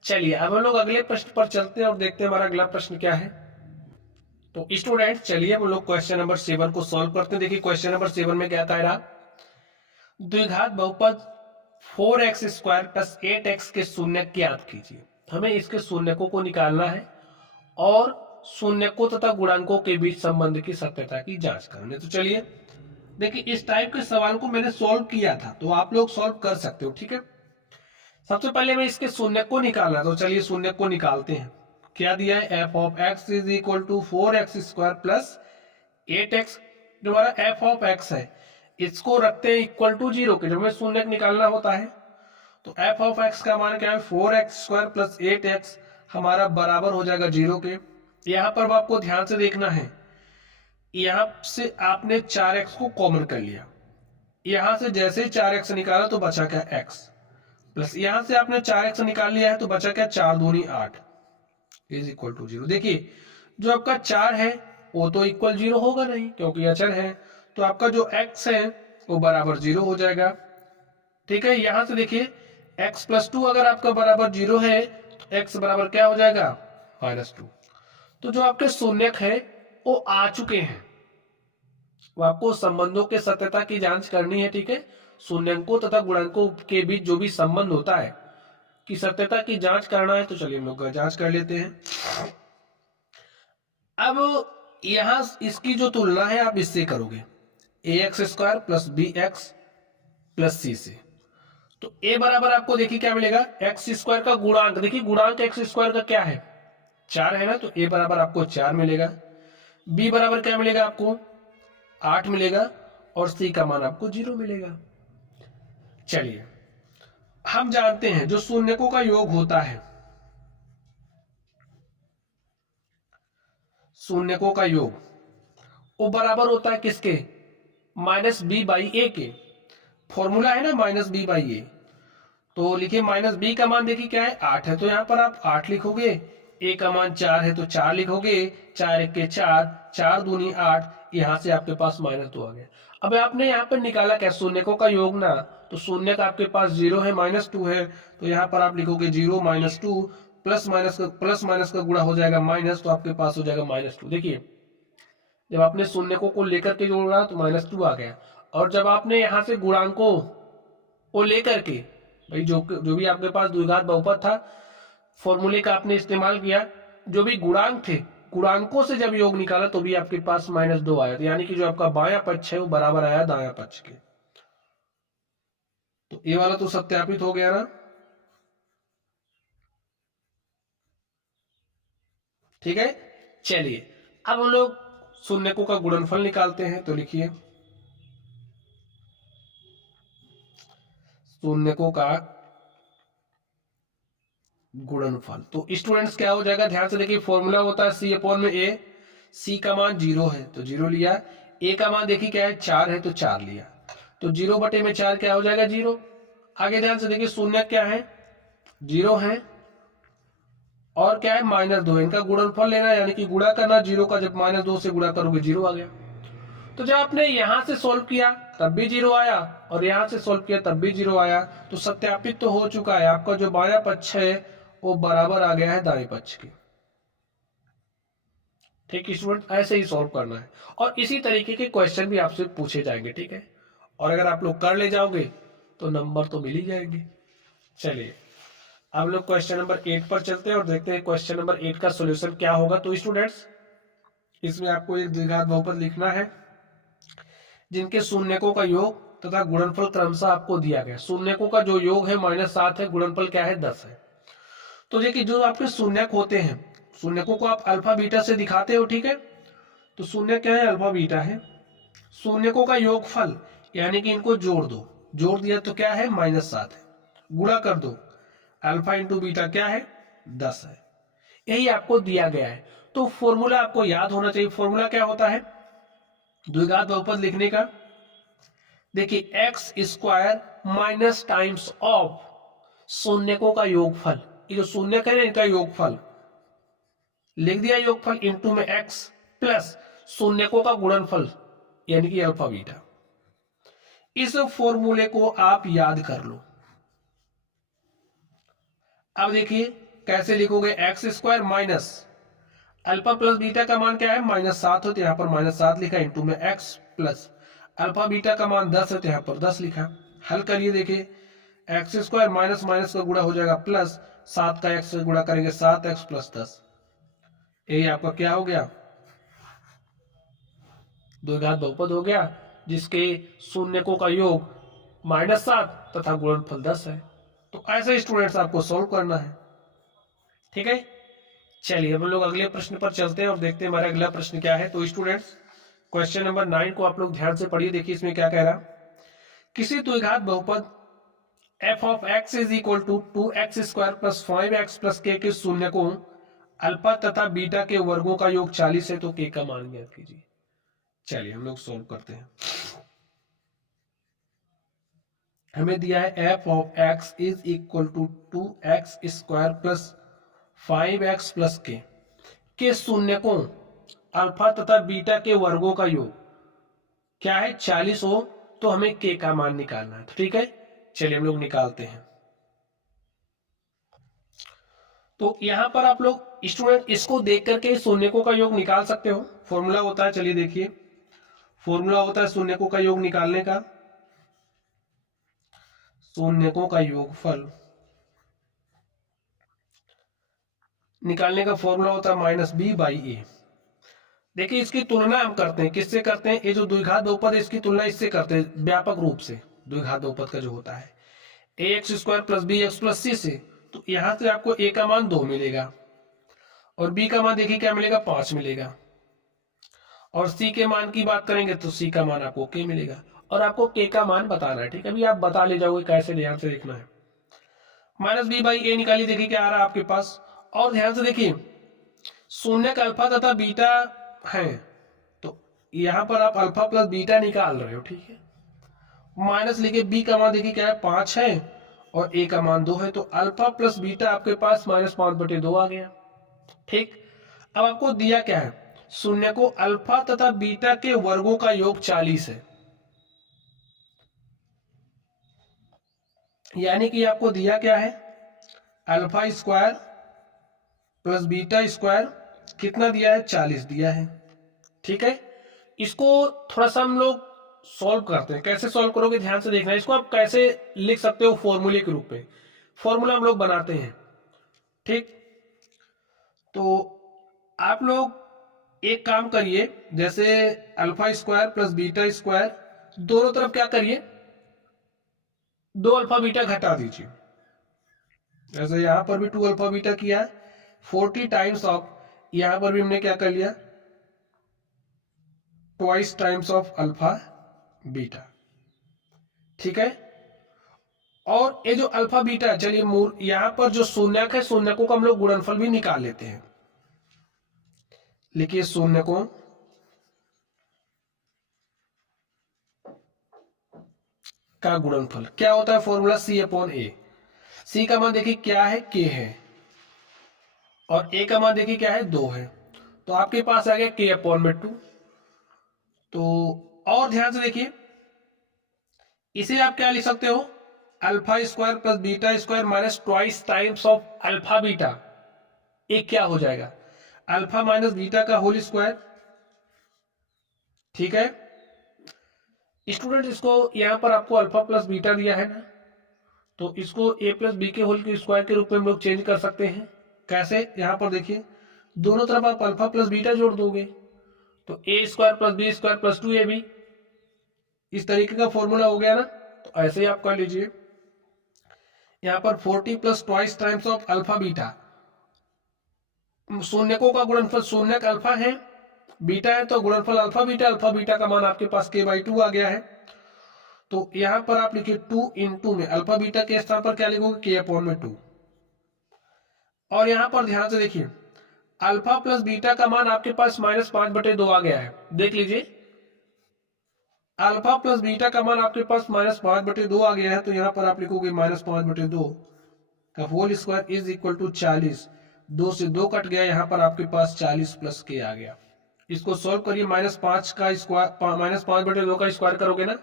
चलिए अब हम लोग अगले प्रश्न पर चलते हैं और देखते हैं हमारा अगला प्रश्न क्या है। तो स्टूडेंट चलिए हम लोग क्वेश्चन नंबर 7 को सॉल्व करते हैं। देखिए क्वेश्चन नंबर 7 में क्या था, द्विघात बहुपद 4x² + 8x के शून्यक ज्ञात कीजिए। हमें इसके शून्यकों को निकालना है और शून्यकों तथा गुणांकों के बीच संबंध की सत्यता की जांच करनी है। तो चलिए देखिए इस टाइप के सवाल को मैंने सॉल्व किया था, तो आप लोग सॉल्व कर सकते हो, ठीक है। सबसे पहले मैं इसके शून्यक को निकालना, तो चलिए शून्यक को निकालते हैं। क्या दिया है, f(x) = 4x² + 8x। जो हमारा f(x) है इसको रखते हैं इक्वल टू 0 के, जब हमें शून्यक निकालना होता है तो f(x) का मान क्या है, 4x² + 8x हमारा बराबर हो जाएगा 0 के। यहाँ पर आपको ध्यान से देखना है, यहां से आपने 4x को कॉमन कर लिया, यहां से जैसे ही 4x निकाला तो बचा क्या x, प्लस यहां से आपने 4x निकाल लिया है तो बचा क्या 4 दूनी 8 = 0। देखिए जो आपका 4 है वो तो इक्वल 0 होगा नहीं क्योंकि अचर है, तो आपका जो x है वो बराबर 0 हो जाएगा, ठीक है। यहां से देखिए x + 2 अगर आपका बराबर 0 है तो x बराबर क्या हो जाएगा, -2। तो जो आपके शून्यक है वो आ चुके हैं, वो आपको संबंधों के सत्यता की जांच करनी है, ठीक है। शून्यकों तथा गुणांकों के बीच जो भी संबंध होता है कि सत्यता की जांच करना है, तो चलिए हम लोग जांच कर लेते हैं। अब यहां इसकी जो तुलना है आप इससे करोगे, ax² + bx + c से, तो a बराबर आपको देखिए क्या मिलेगा, x² का गुणांक, देखिए गुणांक x² का क्या है 4 है ना, तो a बराबर आपको 4 मिलेगा, b बराबर क्या मिलेगा आपको 8 मिलेगा, और c का मान आपको 0 मिलेगा। चलिए हम जानते हैं जो शून्यकों का योग होता है, शून्यकों का योग वो बराबर होता है किसके, -b/a के। फॉर्मूला है ना -b/a, तो लिखिए -b का मान देखिए क्या है 8 है, तो यहां पर आप 8 लिखोगे, a का मान 4 है तो 4 लिखोगे, 4 × 1 = 4, 4 दूनी 8, यहां से आपके पास -2 आ गया। अब आपने यहाँ पर निकाला क्या, शून्यकों का योग ना, तो शून्यक आपके पास 0 है, -2 है, तो यहाँ पर आप लिखोगे 0 - 2, प्लस माइनस का गुणा हो जाएगा माइनस, तो आपके पास हो जाएगा -2। देखिए जब आपने शून्यकों को लेकर के जोड़ा तो -2 आ गया, और जब आपने यहाँ से गुणांकों को लेकर के, भाई जो भी आपके पास द्विघात बहुपद था, फॉर्मूले का आपने इस्तेमाल किया, जो भी गुणांक थे गुणांकों से जब योग निकाला तो भी आपके पास -2 आया, तो यानी कि जो आपका बायां पक्ष है वो बराबर आया दायां पक्ष के। तो ये वाला तो सत्यापित हो गया ना, ठीक है। चलिए अब हम लोग शून्यकों का गुणनफल निकालते हैं, तो लिखिए शून्यकों का गुणनफल, तो स्टूडेंट्स क्या हो जाएगा, ध्यान से देखिए फॉर्मूला होता है c/a, c का मान 0 है तो 0 लिया, a का मान देखिए क्या है 4 है तो 4 लिया, तो 0/4 क्या हो जाएगा 0। आगे ध्यान से देखिए शून्य क्या है 0 है, और क्या है -2, इनका गुणनफल लेना यानी कि गुणा करना 0 का, जब -2 से गुणा करोगे 0 आ गया। तो जब आपने यहां से सोल्व किया तब भी 0 आया, और यहां से सोल्व किया तब भी 0 आया, तो सत्यापित तो हो चुका है, आपका जो बायां पक्ष है वो बराबर आ गया है दाएं पक्ष के। ठीक है स्टूडेंट, ऐसे ही सॉल्व करना है, और इसी तरीके के क्वेश्चन भी आपसे पूछे जाएंगे, ठीक है। और अगर आप लोग कर ले जाओगे तो नंबर तो मिल ही जाएंगे। चलिए अब लोग क्वेश्चन नंबर 8 पर चलते हैं और देखते हैं क्वेश्चन नंबर 8 का सॉल्यूशन क्या होगा। तो स्टूडेंट्स इसमें आपको एक द्विघात बहुपद लिखना है जिनके शून्यकों का योग तथा गुणनफल क्रमशः आपको दिया गया। शून्यकों का जो योग है -7 है, गुणनफल क्या है 10 है। तो देखिए जो आपके शून्यक होते हैं, शून्यकों को आप अल्फा बीटा से दिखाते हो, ठीक है। तो शून्य क्या है, अल्फा बीटा है। शून्यकों का योगफल यानी कि इनको जोड़ दो, जोड़ दिया तो क्या है -7 है, गुणा कर दो, अल्फा इंटू बीटा क्या है 10 है, यही आपको दिया गया है। तो फॉर्मूला आपको याद होना चाहिए। फॉर्मूला क्या होता है द्विघात बहुपद लिखने का? देखिए x square minus times of शून्यकों का योगफल, ये जो शून्यक है ना इनका योगफल लिख दिया, योगफल इंटू में एक्स प्लस शून्यकों का गुणनफल यानी कि अल्फा बीटा। इस फॉर्मूले को आप याद कर लो। अब देखिए कैसे लिखोगे, x square minus alpha plus beta का मान क्या है -7 हो, तो यहां पर -7 लिखा इंटू में एक्स प्लस अल्फा बीटा का मान 10 है, तो यहां पर 10 लिखा। हल करिए, देखिए एक्स स्क्वायर माइनस माइनस का गुणा हो जाएगा प्लस 7 का एक्स से गुणा करेंगे 7x प्लस 10, ये आपका क्या हो गया द्विघात बहुपद हो गया, जिसके शून्यकों का योग -7 तथा गुणनफल 10 है। तो ऐसे स्टूडेंट्स आपको सॉल्व करना है, ठीक है। चलिए हम लोग अगले प्रश्न पर चलते हैं और देखते हैं हमारा अगला प्रश्न क्या है। तो स्टूडेंट्स क्वेश्चन नंबर 9 को आप लोग ध्यान से पढ़िए। देखिए इसमें क्या कह रहा, किसी द्विघात बहुपद f of x is equal to 2x square plus 5x plus k के शून्यकों अल्फा तथा बीटा के वर्गों का योग 40 है, तो k का मान ज्ञात कीजिए। चलिए हम लोग सॉल्व करते हैं। हमें दिया है f of x is equal to 2x square plus 5x plus के शून्यकों अल्फा तथा बीटा के वर्गों का योग क्या है 40 हो, तो हमें k का मान निकालना है। तो ठीक है, चलिए हम लोग निकालते हैं। तो यहां पर आप लोग स्टूडेंट इसको देख करके शून्यकों का योग निकाल सकते हो। फॉर्मूला होता है, चलिए देखिए फॉर्मूला होता है शून्यकों का योग निकालने का, शून्यकों का योगफल निकालने का फॉर्मूला होता है -b/a। देखिए इसकी तुलना हम करते हैं, किससे करते हैं, ये जो द्विघात बहुपद है इसकी तुलना इससे करते हैं व्यापक रूप से। द्विघात बहुपद का जो होता है ax square plus bx plus c से, तो यहां से आपको a का मान 2 मिलेगा और b का मान देखिए क्या मिलेगा 5 मिलेगा, और c के मान की बात करेंगे तो c का मान आपको k मिलेगा, और आपको k का मान बताना है। ठीक है, अभी आप बता ले जाओगे कैसे, ध्यान से देखना है। -b/a निकालिए, देखिए क्या आ रहा है आपके पास, और ध्यान से देखिए शून्यक अल्फा तथा बीटा है, तो यहां पर आप अल्फा प्लस बीटा निकाल रहे हो, ठीक है। माइनस लिखे, बी का मान देखिए क्या है 5 है और ए का मान 2 है, तो अल्फा प्लस बीटा आपके पास -5/2 आ गया। ठीक, अब आपको दिया क्या है, शून्य को अल्फा तथा बीटा के वर्गों का योग 40 है, यानी कि आपको दिया क्या है alpha square plus beta square कितना दिया है 40 दिया है। ठीक है, इसको थोड़ा सा हम लोग सॉल्व करते हैं। कैसे सॉल्व करोगे ध्यान से देखना, इसको आप कैसे लिख सकते हो फॉर्मूले के रूप में, फॉर्मूला हम लोग बनाते हैं। ठीक, तो आप लोग एक काम करिए, जैसे alpha square plus beta square दोनों तरफ क्या करिए 2 अल्फा बीटा घटा दीजिए। जैसे यहां पर भी 2 अल्फा बीटा किया है 40 टाइम्स ऑफ, यहां पर भी हमने क्या कर लिया twice times of alpha beta. ठीक है, और ये जो अल्फा बीटा, चलिए मूल यहां पर जो शून्यक है शून्यकों का हम लोग गुणनफल भी निकाल लेते हैं। लिखिए शून्यकों का गुणनफल क्या होता है, फॉर्मूला c/a। c का मान देखिए क्या है k है, और a का मान देखिए क्या है 2 है, तो आपके पास आ गया k/2। तो और ध्यान से देखिए इसे आप क्या लिख सकते हो alpha square plus beta square minus twice times of alpha beta, एक क्या हो जाएगा अल्फा माइनस बीटा का होल स्क्वायर। ठीक है स्टूडेंट, इसको यहां पर आपको अल्फा प्लस बीटा दिया है ना, तो इसको a प्लस बी के होल के स्क्वायर के रूप में हम लोग चेंज कर सकते हैं। कैसे, यहां पर देखिए दोनों तरफ आप अल्फा प्लस बीटा जोड़ दोगे, तो a square plus B square plus 2ab, इस तरीके का फॉर्मूला हो गया ना। तो ऐसे ही आप कर लीजिए, यहां पर 40 plus twice times of alpha beta, शून्यकों का गुणनफल शून्यक अल्फा है बीटा है, तो गुणनफल अल्फा बीटा का मान आपके पास k/2 आ गया है। तो यहां पर आप लिखिए 2 इंटू में अल्फा बीटा के स्थान पर क्या लिखोगे k/2, और यहां पर ध्यान से देखिए अल्फा प्लस बीटा का मान आपके पास -5/2 आ गया है। देख लीजिए, अल्फा प्लस बीटा का मान आपके पास -5/2 आ गया है, तो यहां पर आप लिखोगे -5/2 का whole square is equal to 40। 2 से 2 कट गया, यहां पर आपके पास 40 प्लस के आ गया। इसको सॉल्व करिए, -5 का स्क्वायर -5/2 का स्क्वायर करोगे ना,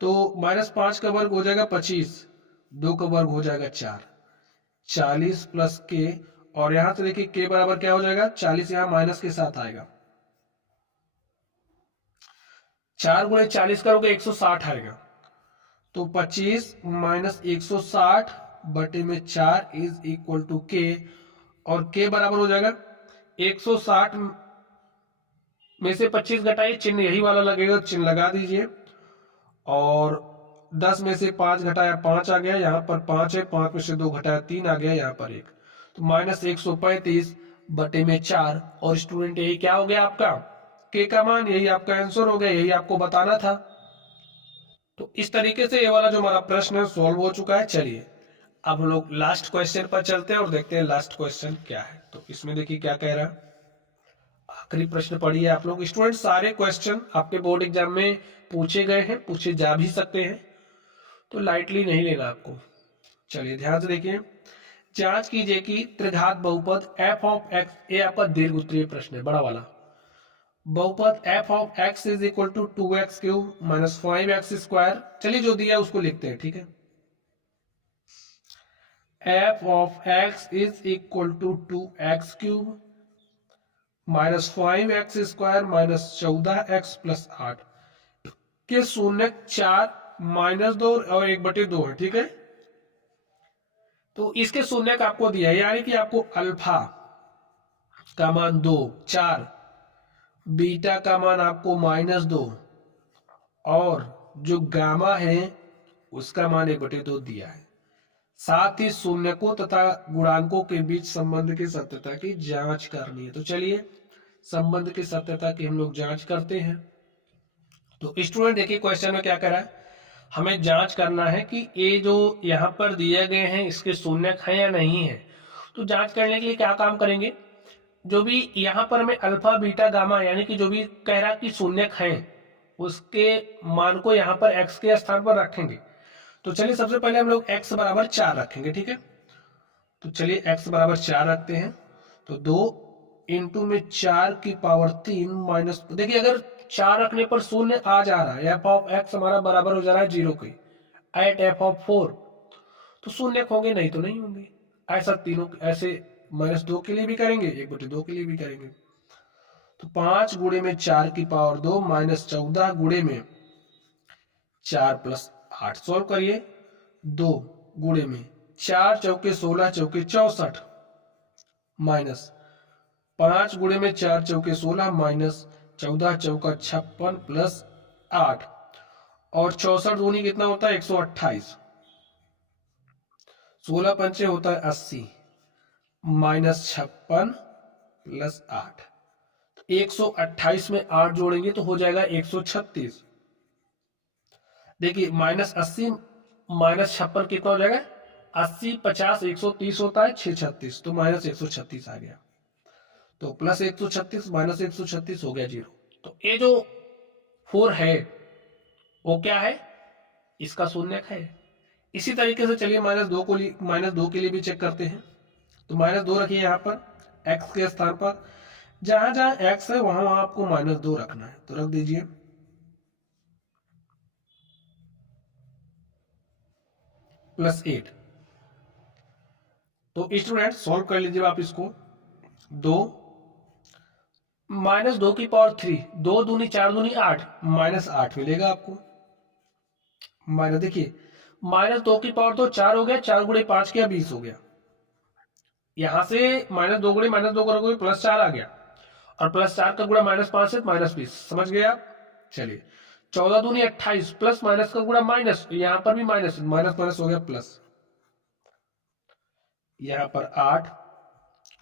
तो -5 का वर्ग हो जाएगा 25, 2 का वर्ग हो जाएगा 4, 40 प्लस के, और यहां से देखिए के बराबर क्या हो जाएगा, 40 यहां माइनस के साथ आएगा, 4 गुणे 40 करोगे 160 आएगा, तो 25 माइनस 160 बटे में 4 इज इक्वल टू के, और के बराबर हो जाएगा 160 में से 25 घटाइए, चिन्ह यही वाला लगेगा, चिन्ह लगा दीजिए, और 10 में से 5 घटाया 5 आ गया, यहाँ पर 5 है, 5 में से 2 घटाया 3 आ गया, यहाँ पर 1, तो -135 बटे में 4, और स्टूडेंट यही क्या हो गया आपका के का मान, यही आपका आंसर हो गया, यही आपको बताना था। तो इस तरीके से ये वाला जो हमारा प्रश्न है सॉल्व हो चुका है। चलिए अब हम लोग लास्ट क्वेश्चन पर चलते हैं और देखते हैं लास्ट क्वेश्चन क्या है। तो इसमें देखिए क्या कह रहा है, आखिरी प्रश्न पढ़िए आप लोग। स्टूडेंट सारे क्वेश्चन आपके बोर्ड एग्जाम में पूछे गए हैं, पूछे जा भी सकते हैं, तो लाइटली नहीं लेना आपको। चलिए ध्यान से देखिए, जांच कीजिए कि त्रिघात बहुपद f ऑफ x, ये आपका दीर्घ उत्तरीय प्रश्न है, बड़ा वाला बहुपद f of x is equal to 2x cube minus 5x square, चलिए जो दिया उसको लिखते हैं, ठीक है। f of x is equal to 2x cube minus 5x square minus 14x plus 8 के शून्य 4 -2 और 1/2 है, ठीक है। तो इसके शून्य का आपको दिया है, यानी कि आपको अल्फा का मान 2, 4, बीटा का मान आपको -2, और जो गामा है उसका मान 1/2 दिया है। साथ ही शून्यकों तथा गुणांकों के बीच संबंध की सत्यता की जांच करनी है। तो चलिए संबंध की सत्यता की हम लोग जांच करते हैं। तो स्टूडेंट देखिए क्वेश्चन में क्या करा है, हमें जांच करना है कि ये जो यहाँ पर दिए गए हैं इसके शून्यक है या नहीं है। तो जांच करने के लिए क्या काम करेंगे, जो भी यहाँ पर हमें अल्फा बीटा गामा यानी कि जो भी कह रहा कि शून्यक है उसके मान को यहाँ पर x के स्थान पर रखेंगे। तो चलिए सबसे पहले हम लोग x बराबर 4 रखेंगे, ठीक है। तो चलिए x बराबर 4 रखते हैं, तो 2 इंटू में 4 की पावर 3 माइनस, देखिए अगर 4 रखने पर शून्य आ जा रहा है, f ऑफ x हमारा बराबर हो जा रहा है 0 के, एट f ऑफ 4, तो शून्य होंगे, नहीं तो नहीं होंगे। ऐसा तीनों ऐसे -2 के लिए भी करेंगे, 1/2 के लिए भी करेंगे। तो 5 गुणे में 4 की पावर 2 माइनस 14 गुणे में 4 प्लस 8, सोल्व करिए। 2 गुणे में 4 चौके 16 चौके 64 माइनस 5 गुणे में 4 चौके 16 माइनस 14 चौका 56 प्लस 8, और 64 दूनी कितना होता है 128, 16 पंचे होता है 80 माइनस 56 प्लस 8, 128 में 8 जोड़ेंगे तो हो जाएगा 136। देखिए -80 माइनस 56 कितना हो जाएगा, 80 50 130 होता है 636, तो -136 आ गया। तो प्लस 136 माइनस 136 हो गया 0। तो ये जो 4 है वो क्या है, इसका शून्यक है। इसी तरीके से चलिए -2 के लिए भी चेक करते हैं। तो -2 रखिए यहाँ पर x के स्थान पर, जहां जहां x है वहां वहां आपको -2 रखना है, तो रख दीजिए। प्लस 8, तो स्टूडेंट सॉल्व कर लीजिए आप इसको। 2 -2 की पावर 3, 2 दूनी 4 दूनी 8, -8 मिलेगा आपको। माइनस देखिए -2 की पावर तो 4 हो गया, 4 गुणे 5 किया 20 हो गया। यहां से -2 गुणे -2 करोगे +4 आ गया, और +4 का गुणा -5 से -20, समझ गए आप। चलिए 14 दूनी 28 प्लस माइनस का गुणा माइनस, यहां पर भी माइनस माइनस हो गया प्लस, यहां पर 8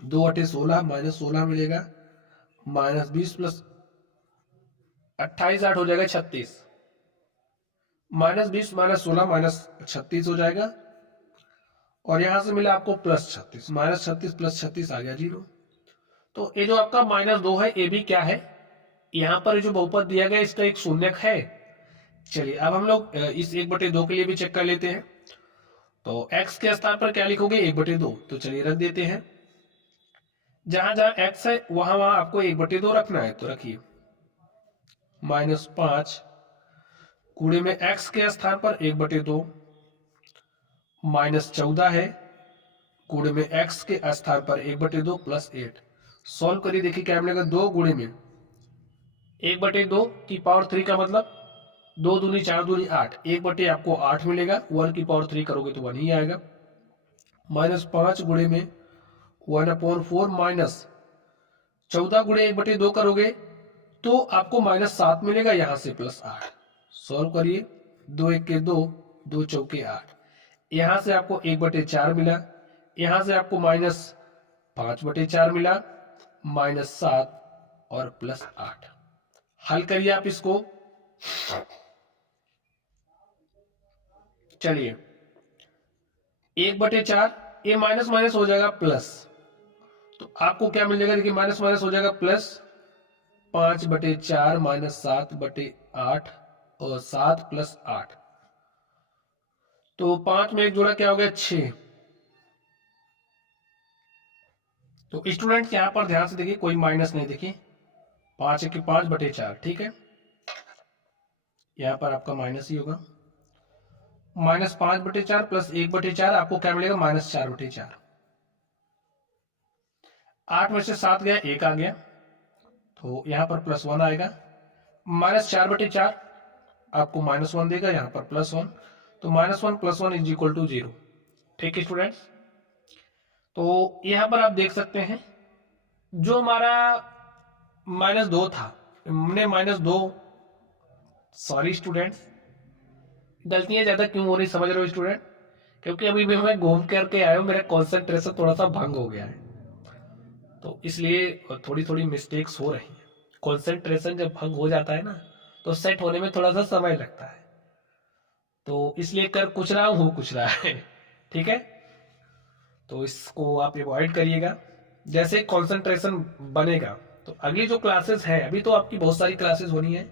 2 × 16 -16 मिलेगा, -20 प्लस 28 8 हो जाएगा 36, -20 -16 -36 हो जाएगा, और यहां से मिला आपको +36, -36 + 36 आ गया 0। तो ये जो आपका -2 है ये भी क्या है, यहाँ पर जो बहुपद दिया गया इसका एक शून्यक है। चलिए अब हम लोग इस 1/2 के लिए भी चेक कर लेते हैं। तो x के स्थान पर क्या लिखोगे, 1/2। तो चलिए रख देते हैं, जहां जहां x है वहां वहां आपको 1/2 रखना है। तो रखिए -5 कूड़े में x के स्थान पर 1/2, -14 है कूड़े में x के स्थान पर 1/2 +8। सॉल्व करिए, देखिए क्या मिलेगा। 2 गुणे में 1/2 की पावर 3 का मतलब 2 दूनी 4 दूनी 8, 1/, आपको 8 मिलेगा। 1 की पावर 3 करोगे तो 1 ही आएगा। -5 गुणे में 1/4 माइनस 14 गुणे 1/2 करोगे तो आपको -7 मिलेगा, यहां से +8। सॉल्व करिए, 2 1 के 2, 2 चौके 8, यहां से आपको 1/4 मिला, यहां से आपको -5/4 मिला, -7 और +8। हल करिए आप इसको। चलिए 1/4 ये माइनस माइनस हो जाएगा प्लस, तो आपको क्या मिल जाएगा, देखिए माइनस माइनस हो जाएगा प्लस। 5/4 -7/8 और 7 + 8, तो 5 में एक जोड़ा क्या हो गया, 6। तो स्टूडेंट यहां पर ध्यान से देखिए, कोई माइनस नहीं, देखिए 5 के 5/4, ठीक है। यहां पर आपका माइनस ही होगा। -5/4 + 1/4 आपको क्या मिलेगा, -4/4। 8 में से 7 गया, 1 आ गया, तो यहां पर +1 आएगा। -4/4 आपको -1 देगा, यहां पर +1, तो -1 + 1 = 0। ठीक है स्टूडेंट्स, तो यहां पर आप देख सकते हैं जो हमारा -2 था, हमने -2, सॉरी स्टूडेंट्स, गलतियां ज्यादा क्यों हो रही समझ रहे हो स्टूडेंट, क्योंकि अभी भी मैं घूम करके आया हूं, मेरा कॉन्सेंट्रेशन थोड़ा सा भंग हो गया है, तो इसलिए थोड़ी थोड़ी मिस्टेक्स हो रही है। कॉन्सेंट्रेशन जब भंग हो जाता है ना, तो सेट होने में थोड़ा सा समय लगता है, तो इसलिए कर कुछ रहा हूं, कुछ रहा है। ठीक है, तो इसको आप अवॉइड करिएगा। जैसे कंसंट्रेशन बनेगा, तो अगली जो क्लासेस है, अभी तो आपकी बहुत सारी क्लासेस होनी है,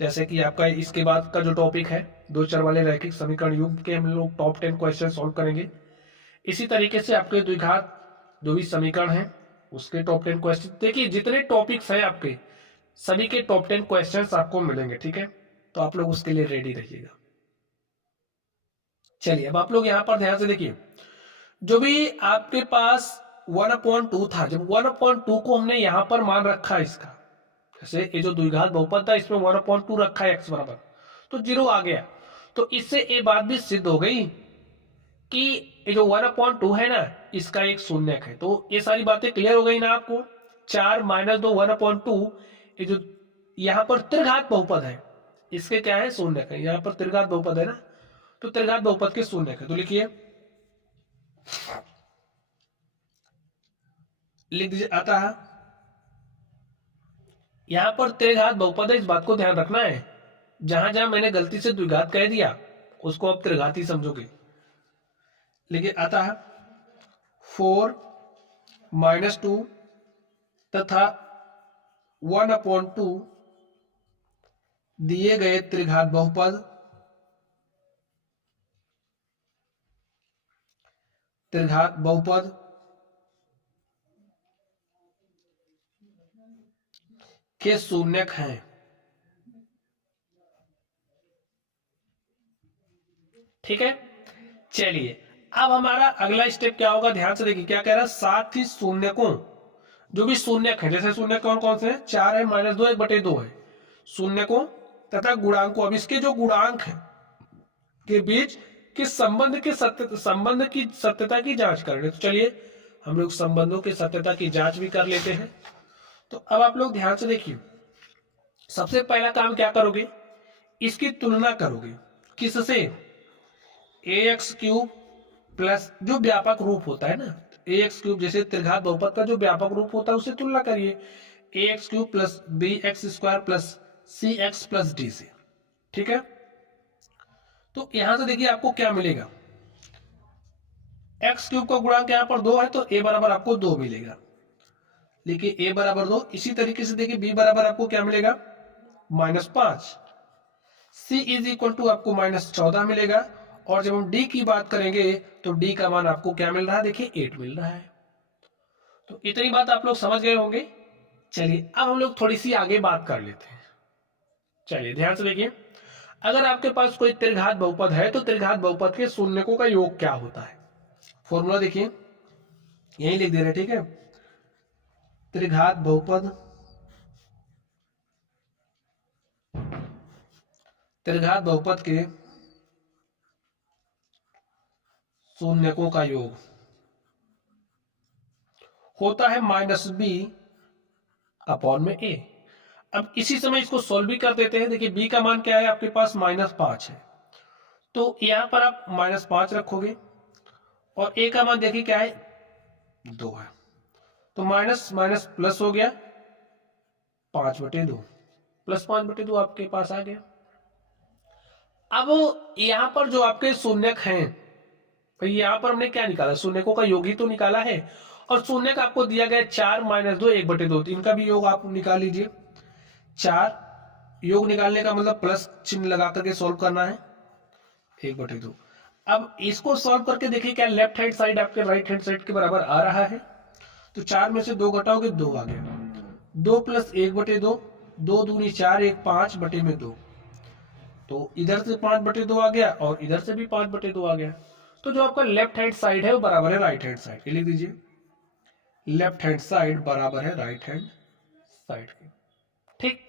जैसे कि आपका इसके बाद का जो टॉपिक है, दो चर वाले रैखिक समीकरण युग्म के हम लोग टॉप 10 क्वेश्चन सॉल्व करेंगे। इसी तरीके से आपके द्विघात जो भी समीकरण है उसके टॉप 10 क्वेश्चन, देखिए जितने टॉपिक्स हैं आपके सभी के टॉप 10 क्वेश्चंस आपको मिलेंगे। ठीक है, तो आप लोग उसके लिए रेडी रहिएगा। चलिए अब आप लोग यहां पर ध्यान से देखिए, जो भी आपके पास 1/2 था, जब 1/2 को हमने यहां पर मान रखा है इसका, जैसे ये जो द्विघात बहुपद था इसमें 1/2 रखा है x बराबर, तो 0 आ गया। तो इससे ये बात भी सिद्ध हो गई कि ये जो 1/2 है ना, इसका एक शून्यक है। तो ये सारी बातें क्लियर हो गई ना आपको। 4 - 2 1/2, ये जो यहाँ पर त्रिघात बहुपद है इसके क्या है, शून्यक है। यहाँ पर त्रिघात बहुपद है ना, तो त्रिघात बहुपद के शून्यक है। तो लिखिए, लिख दीजिए, आता है यहां पर त्रिघात बहुपद है, इस बात को ध्यान रखना है। जहां जहां मैंने गलती से द्विघात कह दिया उसको आप त्रिघात ही समझोगे। लेकिन आता है 4 - 2 तथा 1/2 दिए गए त्रिघात बहुपद, त्रिघात बहुपद के शून्यक हैं। ठीक है, चलिए अब हमारा अगला स्टेप क्या होगा, ध्यान से देखिए क्या कह रहा है, साथ ही शून्यकों, जो भी शून्यक है, जैसे शून्यक कौन कौन से हैं, 4 है, -2 1/2 है, शून्यकों तथा गुणांकों। अब इसके जो गुणांक है के बीच के संबंध की सत्यता की जांच करें। तो चलिए हम लोग संबंधों की सत्यता की जांच भी कर लेते हैं। तो अब आप लोग ध्यान से देखिए, सबसे पहला काम क्या करोगे, इसकी तुलना करोगे किससे, ax³ प्लस जो व्यापक रूप होता है ना, ax³, जैसे त्रिघात बहुपद का जो व्यापक रूप होता है उससे तुलना करिए, ax³ + bx² + cx + d से। ठीक है, तो यहां से देखिए आपको क्या मिलेगा, x³ का गुणांक यहां पर 2 है, तो a बराबर आपको 2 मिलेगा। देखिए a बराबर 2, इसी तरीके से देखिए b बराबर आपको क्या मिलेगा -5, c इज इक्वल टू आपको -14 मिलेगा। और जब हम d की बात करेंगे तो d का मान आपको क्या मिल रहा है, देखिए 8 मिल रहा है। तो इतनी बात आप लोग समझ गए होंगे। चलिए अब हम लोग थोड़ी सी आगे बात कर लेते हैं। चलिए ध्यान से देखिए, अगर आपके पास कोई त्रिघात बहुपद है तो त्रिघात बहुपद के शून्यकों का योग क्या होता है। फॉर्मूला देखिए यही लिख दे रहे हैं, ठीक है। त्रिघात बहुपद, त्रिघात बहुपद के शून्यकों का योग होता है -b अपॉन में a। अब इसी समय इसको सोल्व भी कर देते हैं। देखिए b का मान क्या है आपके पास -5 है, तो यहां पर आप -5 रखोगे और a का मान देखिए क्या है 2 है, तो माइनस माइनस प्लस हो गया 5/2, प्लस 5/2 आपके पास आ गया। अब यहां पर जो आपके शून्यक हैं, भाई यहां पर हमने क्या निकाला, शून्यकों का योग ही तो निकाला है। और शून्यक आपको दिया गया 4 - 2 1/2, तो इनका भी योग आप निकाल लीजिए। 4 योग निकालने का मतलब प्लस चिन्ह लगा करके सॉल्व करना है, 1/2। अब इसको सॉल्व करके देखिए क्या लेफ्ट हैंड साइड आपके राइट हैंड साइड के बराबर आ रहा है। तो 4 में से 2 घटाओगे 2 आ गया, 2 + 1/2, 2 दूनी 4, 1 5/2, तो इधर से 5/2 आ गया और इधर से भी 5/2 आ गया। तो जो आपका लेफ्ट हैंड साइड है वो बराबर है राइट हैंड साइड के, लिख दीजिए लेफ्ट हैंड साइड बराबर है राइट हैंड साइड के, ठीक।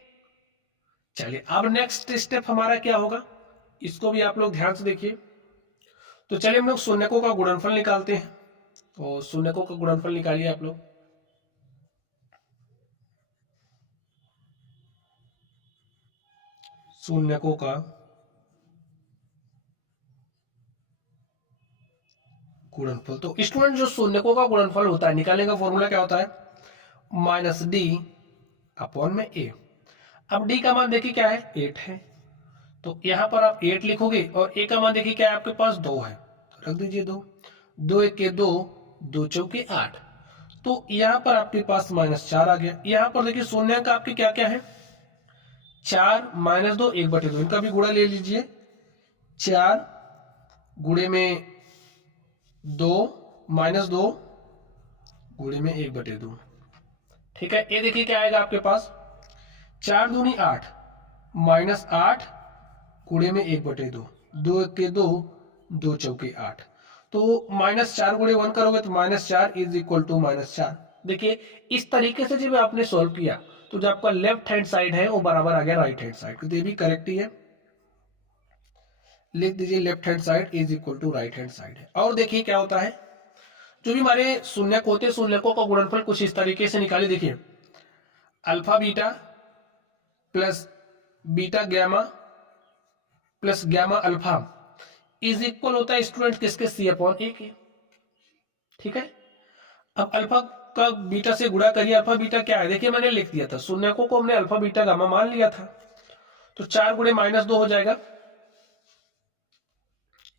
चलिए अब नेक्स्ट स्टेप हमारा क्या होगा, इसको भी आप लोग ध्यान से देखिए। तो चलिए हम लोग शून्यकों का गुणनफल निकालते हैं। तो शून्यकों का गुणनफल निकालिए आप लोग। शून्यकों का गुणनफल, तो स्टूडेंट जो शून्यकों का गुणनफल होता है निकालने का फॉर्मूला क्या होता है, -d अपॉन में a। अब d का मान देखिए क्या है 8 है, तो यहां पर आप 8 लिखोगे और a का मान देखिए क्या है आपके पास 2 है, तो रख दीजिए 2, 2 1 के 2, 2 चौके 8, तो यहां पर आपके पास -4 आ गया। यहां पर देखिए शून्य का आपके क्या क्या है, 4 - 2 1/2, इनका भी गुणा ले लीजिए, 4 गुणे में 2 -2 गुणे में 1/2, ठीक है। ये देखिए क्या आएगा आपके पास, 4 दूनी 8, -8 गुणे में 1/2, 2 1 के 2, 2 चौके 8, तो -4 गुणे 1 करोगे तो -4 इज इक्वल टू -4। देखिए इस तरीके से जब आपने सॉल्व किया तो जो आपका लेफ्ट हैंड साइड है वो बराबर आ गया राइट हैंड साइड, तो ये भी करेक्ट ही है, लिख दीजिए left hand side is equal to right hand side है। और देखिए क्या होता है, जो भी हमारे शून्यक होते हैं शून्यकों का गुणनफल कुछ इस तरीके से निकाले। देखिए alpha beta plus beta gamma plus gamma alpha is equal होता है स्टूडेंट किसके, C/A के, ठीक है। अब अल्फा का बीटा से गुणा करिए, अल्फा बीटा क्या है देखिए मैंने लिख दिया था, शून्यकों को हमने अल्फा बीटा गामा मान लिया था, तो 4 गुणे -2 हो जाएगा।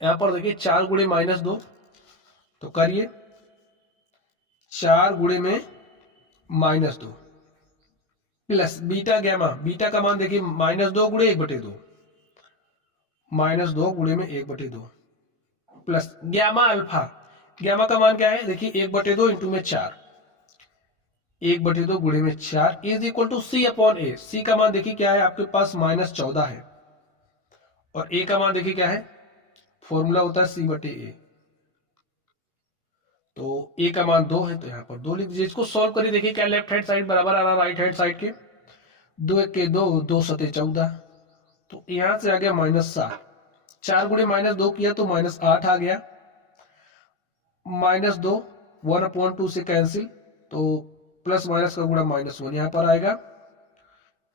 यहां पर देखिए 4 गुणे -2, तो करिए 4 गुणे में -2 प्लस बीटा गैमा, बीटा का मान देखिए -2 गुणे 1/2, -2 गुणे में 1/2 प्लस गैमा अल्फा, गैमा का मान क्या है देखिए 1/2 इंटू में 4, 1/2 गुणे में 4 is equal to C/A। C का मान देखिए क्या है आपके पास -14 है और A का मान देखिए क्या है, फॉर्मूला होता है C/A, तो A का मान 2 है तो यहाँ पर 2 लिख दीजिए। इसको सॉल्व करिए, देखिए क्या लेफ्ट हैंड साइड बराबर आ रहा राइट हैंड साइड के, 2 1 के 2, 2 7 14, तो यहां से आ गया -7, 4 गुणे -2 किया तो -8 आ गया, -2 1/2 से कैंसिल, तो प्लस माइनस का गुणा -1 यहां पर आएगा,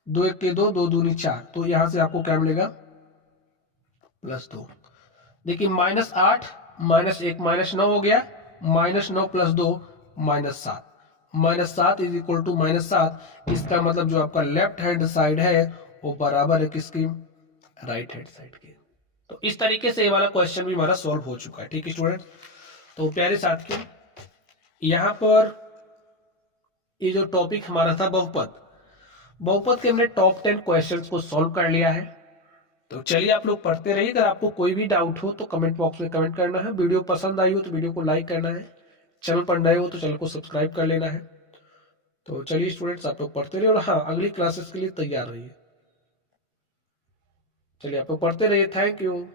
2 1 के 2, 2 दूनी 4, तो यहां से आपको क्या मिलेगा +2। देखिए -8 -1 -9 हो गया, -9 + 2 -7, -7 इज इक्वल टू -7। इसका मतलब जो आपका लेफ्ट हैंड साइड है वो बराबर है किसकी, राइट हैंड साइड के। तो इस तरीके से ये वाला क्वेश्चन भी हमारा सॉल्व हो चुका है, ठीक है स्टूडेंट। तो प्यारे साथियों, यहां पर ये जो टॉपिक हमारा था बहुपद, बहुपद के हमने टॉप 10 क्वेश्चंस को सॉल्व कर लिया है। तो चलिए आप लोग पढ़ते रहिए। अगर आपको कोई भी डाउट हो तो कमेंट बॉक्स में कमेंट करना है। वीडियो पसंद आई हो तो वीडियो को लाइक करना है। चैनल पर नए हो तो चैनल को सब्सक्राइब कर लेना है। तो चलिए स्टूडेंट्स, आप लोग पढ़ते रहिए और हाँ, अगली क्लासेस के लिए तैयार रहिए। चलिए आप लोग पढ़ते रहिए। Thank you.